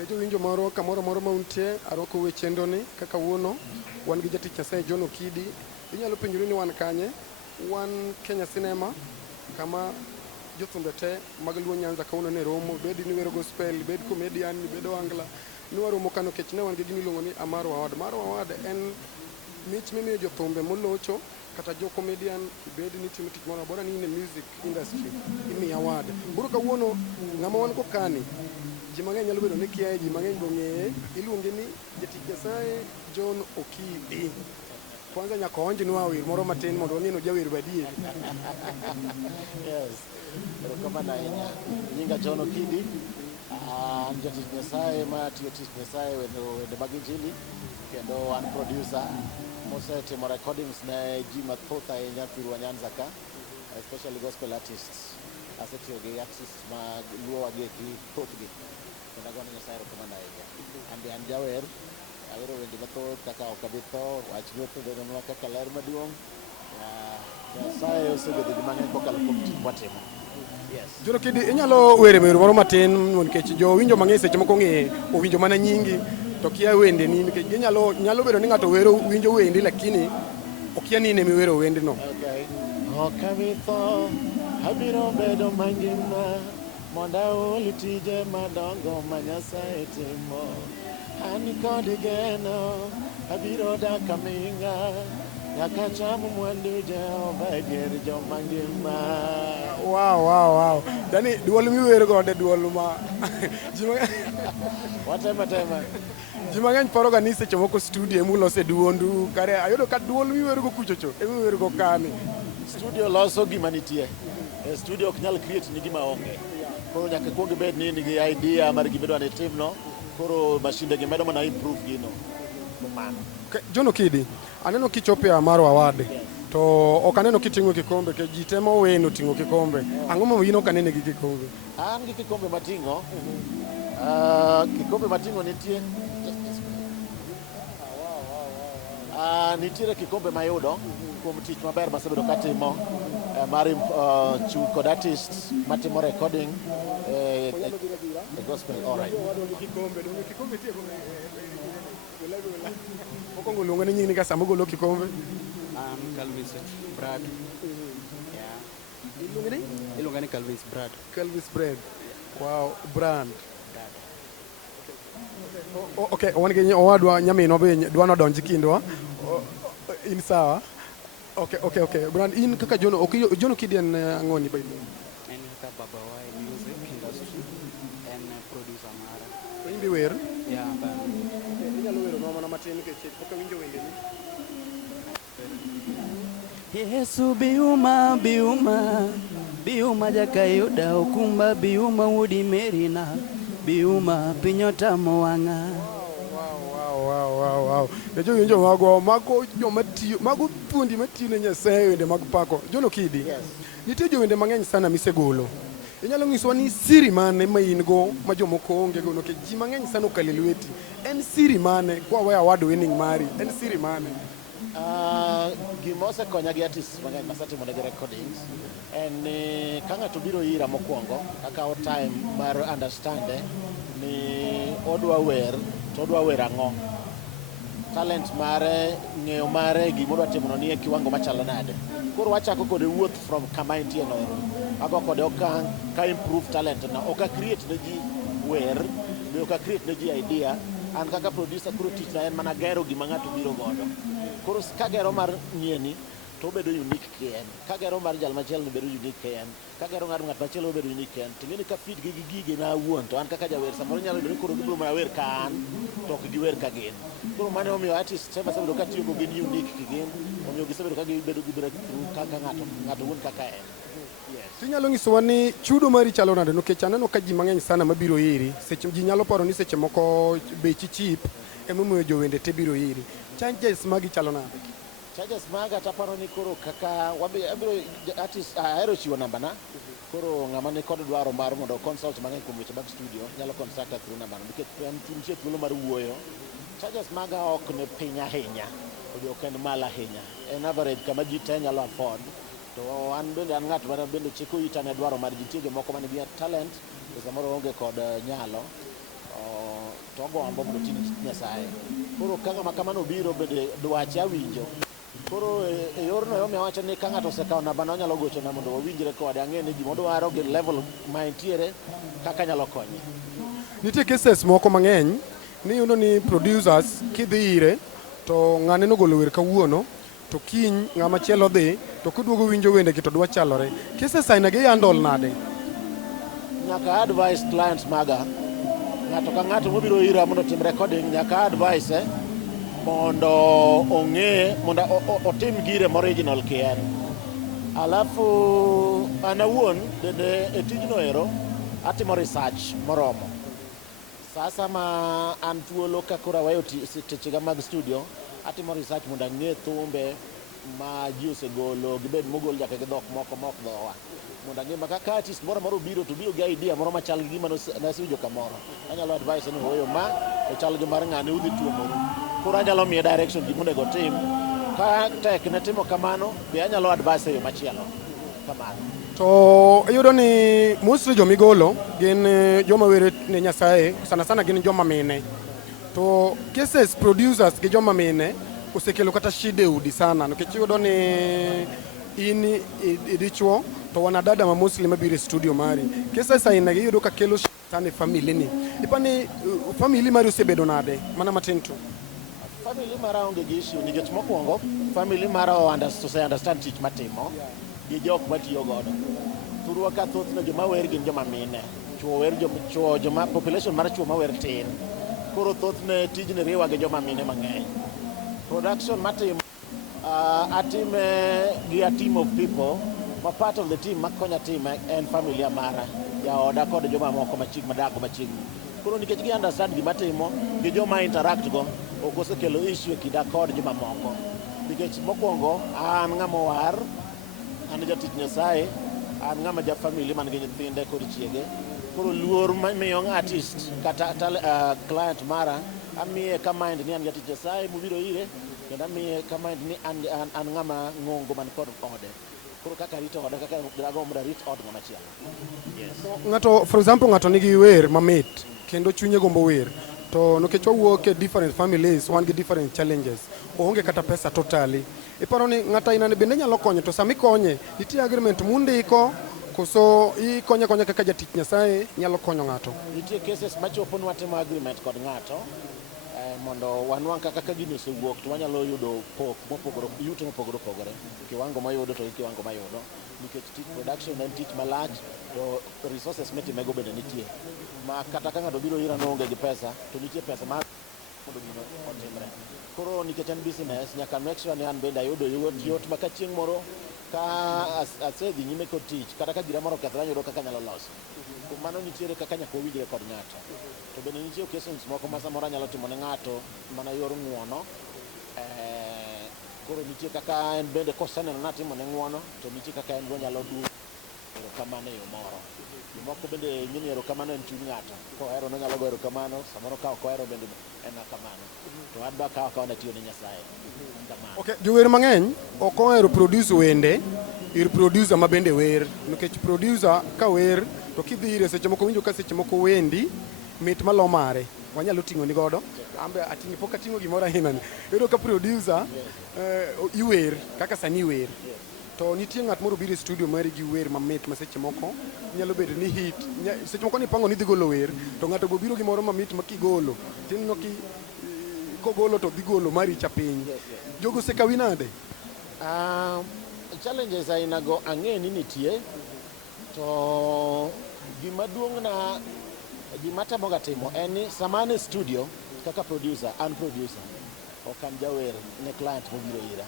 Pejo winjo moro kamoro moro mauntie aroko wechendo ni kaka wuono wan gi jatich Nyasaye John Okidi. Inyalo penjori ni wan kanye? Wan Kenya Cinema kama jothumbe te mag Luo Nyanza kauno ne romo, bed ni wero gospel, bed comedian, bed wangla. Nwaromo kano kech ne wan gi gini luongo ni Amaro Award. Amaro Award en mich mimiyo jothumbe molocho kata jo comedian bed ni timo tich moro bora ni in music industry imi award. Buru kawuono ng'ama wan ko kani ji mang'eny nyalo bedo ni kiaye, ji mang'eny bong'eye. Iluonge ni Jatich Nyasaye John Okidi. Kwanza nyaka onjnwa wer moro matin mondo wang'e no jawer badier. Yes. Kama na nyinga John Okidi. Jatich Nyasaye ma tiyo tich Nyasaye wende mag injili kendo an producer mosetimo recordings ne ji mathoth ahinya thurwa Nyanza ka, especially gospel artists. Asetiyo gi artists mag Luo wageki thothgi kendo agone Nyasaye erokamano ahinya. An jawer awero wende mathoth kaka Okidi tho, wach ruoth bende mana kaka ler maduong'. Nyasaye osebedo gi mang'eny kokalo kuom tich mwatimo. Yes. John Okidi, inyalo were wer matin nikech jo winjo mang'eny seche moko ng'e owinjo mana nyingi to kia wende ni nikech nyalo bedo ni ng'ato wero winjo wende lakini okia ni ne miwero wende no. Okay. Okidi tho abiro bedo mangima monda uli tije madongo ma Nyasaye timo. An kod geno abiro dak aminga nyaka cham mwandu Jehova e dier joma ngima. Wow. Dani duol miwero godo duol ma Watema. Ji mang'eny paro ga ni seche moko studio emulose duondu kare ayudo ka duol miwero go kuchocho emiwero go kani. Studio loso gima nitie. Studio ok nyal create ni gima onge. Koro nyaka kuong bed ni nigi idea mar gima idwani timno. Koro mashinde gi medo mana improve gino. John Okidi, aneno kichope Amaro Award. To ok aneno kiting'o kikombe ke ji temo weno ting'o kikombe. Ang'o momiyo ok anene gi kikombe? An gi kikombe mating'o. Kikombe mating'o nitie. Nitiere kikombe mayudo kuom tich maber masebedo katimo mar chung kod artists matimo recording gospel. Alright. Okongo luongo ni nyingi ka samo golo kikombe. Calvin's Brad. Yeah. Ilungani Calvin's Brad. Calvin's Brad. Wow, brand. Okay, wan gi owadwa nyamino be dwano donji kindwa. In sawa. Okay. Brand in kaka John Okidi en ang'oni by the way. En kaka baba wa music industry and producer mara. In be where? Yeah, but Inyalo wero no mana matin nikech pok awinjo wende ni. Yesu biuma jakayuda okumba biuma wudi merina biuma pinyota moanga. Wow. Nejo winjo mago jomatiyo mago puondi matiyo ne Nyasaye wende mag pako. John Okidi. Yes. Nitie jo wende mang'eny sana misegolo. Inyalo ng'iswa ni siri mane ma in go ma jomoko onge go nikech ji mang'eny sana okale lweti. En siri mane kwa wewe award winning mari? En siri mane? Gima osekonya gi artists mang'eny masetimo negi recordings en ka ng'ato biro ira mokwongo akawo time mar understande ni odwa wer to odwa wer ang'o, talent mare, ng'eyo mare, gima odwa timono ni e kiwango machalo nade. Koro wachako kode wuoth from kama entie no. Ago kode okang' ka improve talent na ok create ne ji wer, be ok create ne ji idea. An kaka producer kuro tich na en mana gero gima ng'ato biro godo. Koro kagero mar nyieni to bedo unique kien. Kagero mar jal machielo bedo unique kien. Kagero ng'at machielo bedo unique kien. Tingeni ka feed gi gige na wuon to an kaka jawer samoro nyalo bedo koro gibiro mana wer ka an to ok giwer ka gin. Koro mane omiyo artist tema sabedo ka tiyo go gin unique kigin. Omiyo gisebedo ka gibedo gi breakthrough kaka ng'ato wuon kaka en. Tinyalo ng'isowa ni chudo mari chalo nade nikech aneno ka ji mang'eny sana mabiro iri. Seche ji nyalo paro ni seche moko bechi cheap emomiyo jowende te biro iri. Changes magi chalo nade? Charges maga taparo ni koro kaka abiro artist aero chiwo namba na. Koro ng'ama ni kod dwaro mar mondo consult mang'eny kuom weche mag studio nyalo contact through namba no nikech en nitie thuolo mar wuoyo. Charges maga ok ne piny ahinya, ok en mal ahinya. En average kama ji te nyalo afford. To an bende an ng'at mara bende chiko ita ne dwaro mar ji. Nitie jomoko man gi talent to samoro onge kod nyalo. to gombo mondo ting' Nyasaye. Koro ka ng'ama kamano biro bende dwache awinjo. Koro e yorno yomiyo wacho ni ka ng'ato osekawo nambana onyalo gochona mondo wawinjre kode ang'e ni gima odwaro gi level ma entiere kaka nyalo konye. Nitie cases moko mang'eny ni yudo ni producers kidhi ire to ng'ane nogolo wer kawuono to kiny ng'ama chielo dhi to kuduogo winjo wende gi to dwa chalore. Cases aina gi handle nade? Nyaka advice clients maga, ng'ato ka ng'ato mobiro ira mondo tim recording nyaka advice mondo ong'e mondo otim gire original kien. Alafu an awuon bende e tijno ero atimo research moromo. Sasa ma an thuolo ka koro aweyo techega mag studio, atimo research mondo ang'e thumbe ma ji osegolo gibed mogol nyaka gi dhok moko mok dhowa. Mondo ang'e maka ka artist moro biro to biro gi idea moro machal gi gima nasiwinjo kamoro. Anyalo advice ni hoyo ma chal gi mar ng'ane udhi tuomoru. Koro anyalo miye direction gima onego tim. Ka tek ne timo kamano, be anyalo advice e yo machielo kamano. To iyudo ni mostly jomigolo gin joma were ne Nyasaye, sana sana gin joma mine. To cases producers gi joma mine osekelo kata shida udi sana, nikech iyudo ni in idichuo to wanadada ma mostly mabiro e studio mari. Cases aina gi iyudo ka kelo sana e family ni. Ipani family mari osebedo nade? Mana matin tu. Family mara onge gi issue nikech mokwongo family mara understand tich matimo gi jok matiyo godo. Thurwa ka thoth na joma wer gin joma mine. Chuo joma population mar chuo ma wer tin. Koro thoth ne tijni riwa gi joma mine mang'eny. Production matimo atime gi a team of people, ma part of the team makonya team en familia mara, jaoda kod joma moko machiegni madako machiegni. Koro nikech gi understand gima timo gi joma interact go ok osekelo issue kida kod joma moko. Nikech mokwongo an ng'ama war, an jatich Nyasaye, an ng'ama ja family man gi nyithinde kod chiege. Koro luor miyo artist kata client mara amiye ka mind ni an jatich Nyasaye mobiro ire, kendo amiye ka mind ni an ng'ama ng'ongo man kod ode. Koro kaka rito ode kaka dago mondo rit od ng'ama chielo. Yes. Ng'ato for example ng'ato nigi wer mamit kendo chunye gombo wer. To nikech wawuok e different families, wan gi different challenges. Oonge kata pesa totally. Iparo ni ng'ata ina bende nyalo konyo to sami konye, nitie agreement mundiko koso ikonye kaka jatich Nyasaye nyalo konyo ng'ato. Nitie cases machopo ni watimo agreement kod ng'ato mondo wanwang' kaka gini osewuok to wanyalo yudo pok mopogore, yuto mopogore opogore. Kiwango mayudo to kiwango mayudo. Nikech tich production en tich malach to resources mitimego bende nitie. Ma kata ka ng'ato biro ira noonge gi pesa, to nitie pesa ma mondo gino otimre. Koro nikech en business, nyaka make sure ni an bende ayudo yot ma ka chieng' moro ka asedhi nyime kod tich, kata ka gira moro okethore anyudo kaka anyalo loso. Kuom mano nitiere kaka nyaka owinjre kod ng'ato. To bende nitie occasions moko ma samoro anyalo timo ne ng'ato mana yor ng'uono. Koro nitie kaka en bende koseneno natimo ne ng'uono, to nitie kaka en nyalo duogo erokamano e yo moro. Moko bende ng'eni erokamano en chuny ng'ato. Kohero nonyalo go erokamano, samoro ka ok ohero bende en kamano. To adwa kawa natiyo ne Nyasaye. Okay, jower mang'eny ok ohero produce wende ir producer ma bende wer, nikech producer ka wer to kidhi ire seche moko winjo ka seche moko wendi mit malo mare wanyalo ting'o ni godo. Ambe atingi pok ating'o gimoro aina ni. Ero ka producer iwer kaka sani wer. To nitie ng'at moro biro e studio mari gi wer mamit ma seche moko nyalo bedo ni hit. Seche moko ni pango ni dhi golo wer to ng'ato go biro gimoro mamit ma kigolo tinno kogolo to dhi golo mari cha piny. Jogo sekawi nade? Challenges aina go ang'e ni nitie, to gima duong' na gima tamoga timo en ni sama an e studio kaka producer, an producer ok an jawer ne client mobiro ira.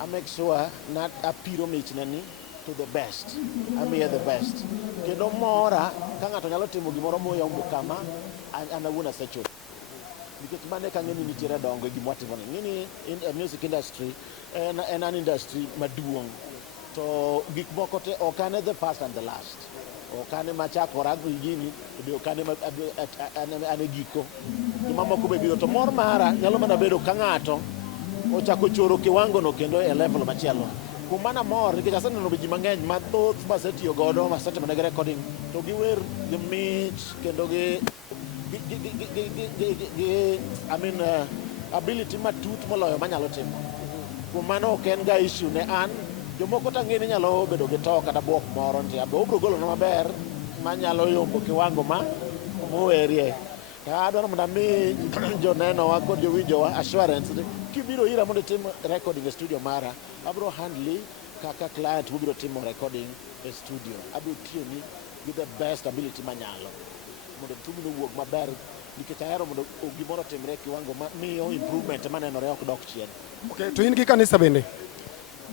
I make sure na apiro michne ni to the best, amiye the best. Kendo mora ka ng'ato nyalo timo gimoro moyombo kama an awuon asechopo. Nikech mane ka ng'eni nitiere dongo gima watimo ni. Ng'eni in music industry en an industry maduong'. To gik moko te ok ane the first and the last. Ok ane machakora gi gini, be ok ane giko. Gima moko be biro to mor mara nyalo mana bedo ka ng'ato ochako choro kiwango no kendo e level machielo. Kuom mano mor nikech aseneno ji mang'eny mathoth masetiyo godo masetimo negi recording to giwer gi mich kendo ability matut moloyo manyalo timo. Kuom mano ok en ga issue ne an, jomoko tang'e ni nyalo bedo gi to kata buok moro nti abe obro golo na maber manyalo yombo kiwango mowerie. Adwaro mondo mi joneno wa kod jowinjowa assurance ni kibiro ira mondo itim recording e studio mara, abro handle kaka client wabiro timo recording e studio. Abro tiyo ni with the best ability manyalo mondo tumno wuog maber, nikech ahero mondo gimoro timre kiwango miyo improvement manenore ok dok chien. Okay, to in gi kanisa bende?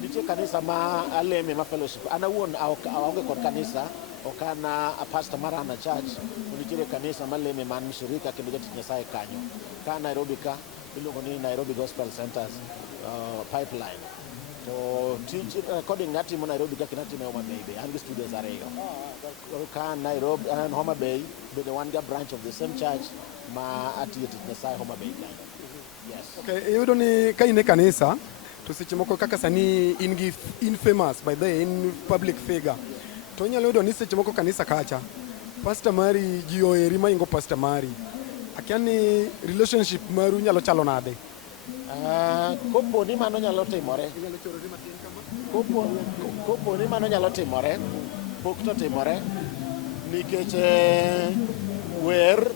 Nitie kanisa ma aleme ma fellowship. Ana wuon aonge kod kanisa, ok ana a pastor mar ana church. Nitie kanisa maleme man mshirika kendo Jatich Nyasaye kanyo. Ka Nairobi ka iluongo ni Nairobi Gospel Centers pipeline. To teach recording natimo Nairobi ka kinatimo Homa Bay. An gi studios ariyo. Ka Nairobi and Homa Bay, bende wan ga branch of the same church ma atiyo Jatich Nyasaye Homa Bay kanyo. Yes. Okay, iyudo ni ka in e kanisa to seche moko kaka sani in famous by the in public figure, to inyalo yudo ni seche moko kanisa kacha pastor mari ji oheri maingo pastor mari, akia ni relationship maru nyalo chalo nade? Kopo ni mano nyalo timore, kopo ni mano nyalo timore, pok to timore nikech wer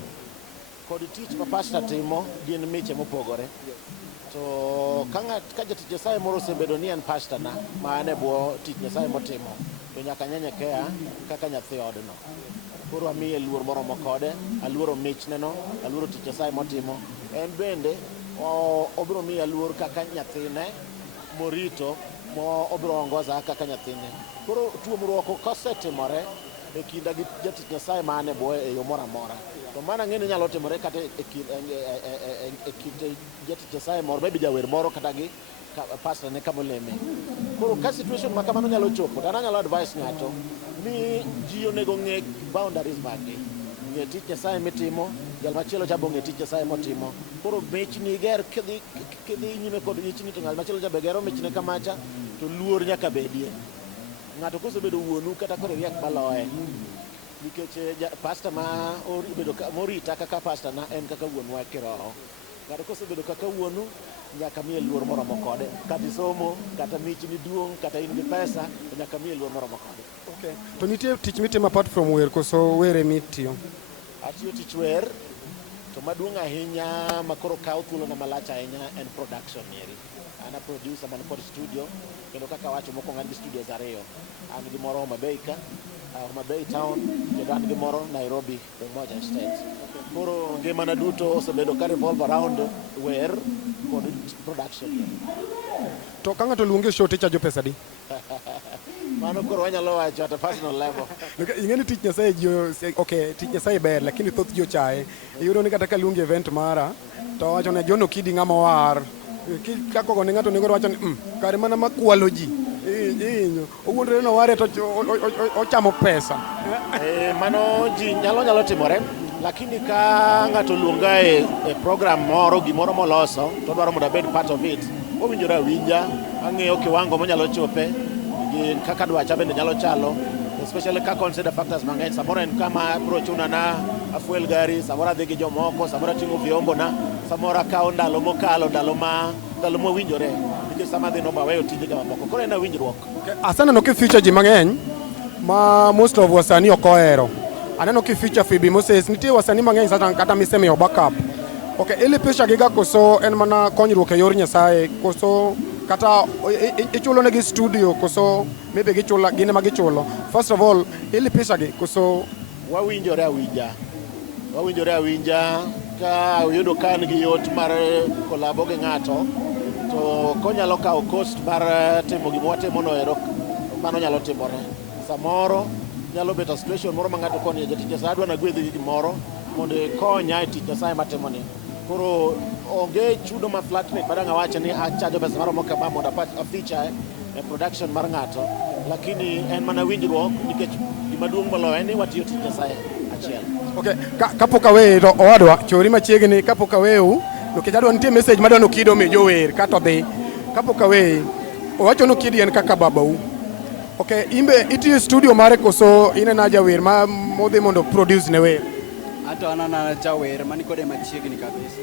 kod tich ma pastor timo gin miche mopogore. To ka Jatich Nyasaye moro osebedo ni en pastor na ma ane bwo tich Nyasaye motimo, to nyaka nyenyekea kaka nyathi odno. Koro amiye luor moromo kode, aluoro michneno, aluoro tich Nyasaye motimo. En bende obro miya luor kaka nyathine morito mo obro ongoza kaka nyathine. Koro tuomruok kosetimore e kinda gi Jatich Nyasaye ma ane bwo e yo moro amora. To mana ng'eni nyalo timore kata e kind Jatich Nyasaye moro, maybe jawer moro kata gi pastor ne kamoleme. Koro ka situation ma kamano nyalo chopo, to anyalo advice ng'ato ni ji onego ng'e boundaries maggi. Ng'e tich Nyasaye mitimo, jal machielo chabo ng'e tich Nyasaye motimo. Koro michni ger kidhi nyime kod michni, to ng'al machielo chabe gero michne kamacha, to luor nyaka bedie. Ng'ato kosebedo wuonu kata kore riek maloye, nikech pastor ma obedo morita kaka pastor na en kaka wuonwa kiroho. Ng'ato kosebedo kaka wuonu nyaka miye luor moromo kode, kata isomo kata michni duong' kata in gi pesa, nyaka miye luor moromo kode. Okay. To nitie tich mitimo apart from wer koso were mitiyo? Atiyo tich wer, to maduong' ahinya makoro kawo thuolona malach ahinya en production eri. An a producer man kod studio, kendo kaka wacho moko an gi studios ariyo. An gi moro Homa Bay ka, Homa Bay town, kendo an gi moro Nairobi, Moinga state. Koro ngimana duto osebedo ka revolve around wer kod production. To ka ng'ato luongi show tichajo pesa di? Mano koro wanyalo wacho at a personal level. Ing'eni tich Nyasaye okay, tich Nyasaye ber lakini thoth ji ochaye. Iyudo ni kata ka luongi event mara to wacho ne John Okidi ng'ama war. Kako go ne ng'ato nego wacho ni kare mana makwalo ji. Owuondre no ware to ochamo pesa. Mano ji nyalo timore, lakini ka ng'ato luonga e program moro gimoro moloso to dwaro mondo abed part of it, owinjore awinja, ang'eyo kiwango monyalo chope gi kaka dwacha bende nyalo chalo, especially ka consider factors mang'eny. Samoro en kama bro chuna na afuel gari, samoro adhi gi jomoko, samoro ating'o vyombo na, samoro akawo ndalo mokalo, ndalo mowinjore, nikech sama adhi no baweyo tije ga mamoko. Koro en winjruok. Asaneno ki feature ji mang'eny ma most of wasani ok ohero. Aneno ki feature Phoebe Moses, nitie wasani mang'eny sata kata misemiyo backup. Okay, ili pesha giga koso en mana konyruok e yor Nyasaye, koso kata ichulo negi studio, koso maybe gichula gine ma gichulo? First of all, ili pesha gi koso wawinjore awinja ka uyudo ka an gi yot mar kolabo gi ng'ato, to konyalo kawo cost mar timo gima watimo no ero, mano nyalo timore. Samoro nyalo beto situation moro ma ng'ato koni Jatich Nyasaye adwa nagwedhi gi gimoro mondo konya e tich Nyasaye matimo ni. Koro onge chudo ma flat rate badang' awacho ni achajo pesa moro mokama mondo a feature e production mar ng'ato, lakini en mana winjruok, nikech gima duong' moloyo en ni watiyo tich Nyasaye achiel. Okay, kapok aweyo to owadwa chori machiegni, kapok aweyo nikech adwa nitie message madwa ni Okidi omi jower kato dhi. Kapok aweyo owacho ni Okidi en kaka babau. Okay, imbe itiyo studio mare koso inena jawer ma modhi mondo produce ne wer? to anana jawer mani kode machiegni kabisa.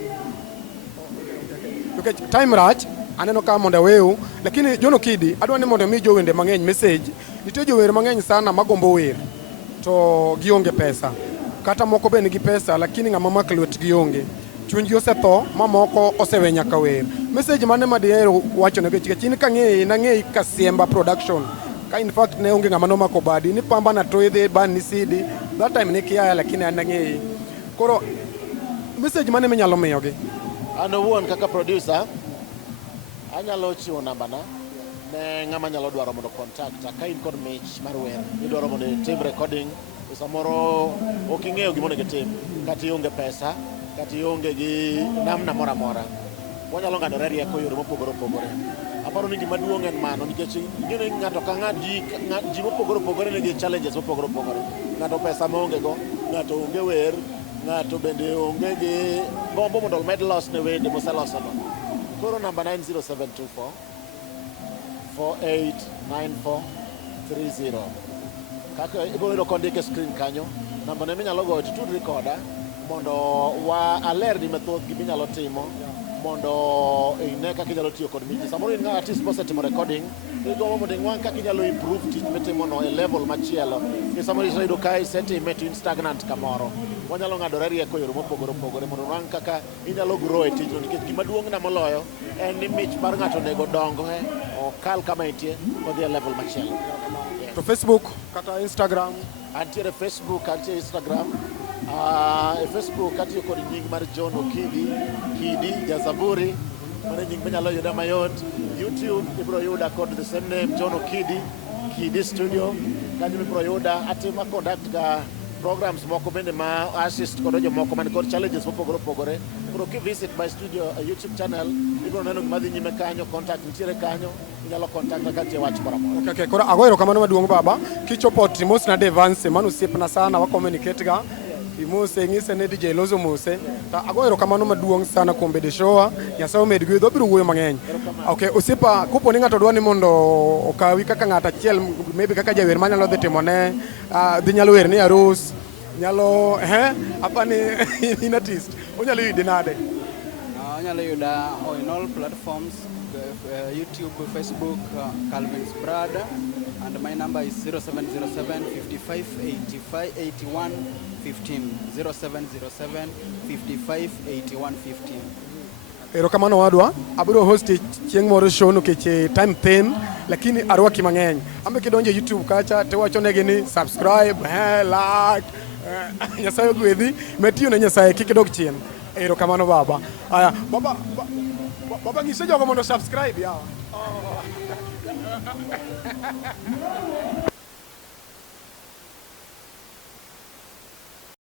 Okay, time rach aneno ka mondo weu lakini John Okidi adwa ni mondo mi jowende mang'eny message. Nitie jower mang'eny sana magombo wer to gionge pesa kata moko be nigi pesa lakini ng'ama mak lwet gionge, chunygi osetho, mamoko osewe nyaka wer. Message mane madiero wacho ne chini nang'eyi ka Siemba production ka in fact ne onge ng'ama nomako badi ni pamba na toidhe ban ni sidi that time ne kiaya lakini an nang'eyi. Koro message mane minyalo miyogi? An owuon kaka producer anyalo chiwo namba na ne ng'ama nyalo dwaro mondo contact ka in kod mich mar wer idwaro mondo itim recording samoro ok ing'eyo gima onego itim kata ionge pesa kata ionge gi namna moro amora, wanyalo ng'adore rieko yore mopogore opogore. Aparo ni gima duong' en mano nikech ing'e ng'ato ka ji mopogore opogore nigi challenges mopogore opogore. Ng'ato pesa maonge go, ng'ato onge wer, ng'ato bende onge gi gombo mondo omed los ne wende moselosono. Koro namba 90724 489430. Kaka ibiro kondike screen kanyo, namba ne minyalo goyo tutudri koda mondo wa alerni mathoth giminyalo timo mondo ine kaka inyalo tiyo kod miji. Samoro in ng'at artist mosetimo recording, igombo mondo ing'wan kaka inyalo improve tich mitimono e level machielo. Samoro iseyudo ka isetime to in stagnant kamoro. Wanyalo ng'adore rieko yore mopogore opogore mondo nwang' kaka inyalo grow e tijno nikech gima duong'na moloyo en ni mich mar ng'ato onego dongo okal kama intie odhi e level machielo. To Facebook kata Instagram? Antiere Facebook, antiere Instagram. E Facebook atiyo kod nying mar John Okidi, Kidi Jazaburi, mane nying minyalo yuda mayot. YouTube ibiro yuda kod the same name John Okidi, Kidi Studio. Kanyo ibiro yuda atima conduct ga programs moko bende ma assist kod jomoko man kod challenges mopogore opogore. Koro ki visit my studio YouTube channel ibiro neno gima dhi nyime kanyo, contact nitiere kanyo, inyalo contact ka tie wach moro amora. Okay, koro agoero kamano maduong' baba kichopo timos na Devance manu siepna sana wa communicate ga imose ng'ise ne DJ Lozz mose ta agoero kamano maduong' sana kuom bedo show. Nyasaye omed gwedho biro wuoyo mang'eny. Okay, osiepa kopo ni ng'ato dwa ni mondo okawi kaka ng'ato achiel maybe kaka jawer manyalo dhi timone dhi nyalo wer ni arus nyalo apani in artist onyalo yudi nade? Onyalo yuda on all platforms, YouTube, Facebook, Calvin's Brother, and my number is 0707 55 85 81 15. 0707 55 81 15. Erokamano wadwa, abiro host chieng' moro show no keche time thin lakini arwaki mang'eny. Ambe kidonje YouTube kacha te wacho negi ni subscribe, like, Nyasaye ogwedhi, metiyo ne Nyasaye kik dog chien. Erokamano baba. Aya, baba ng'ise jogo mondo subscribe yawa.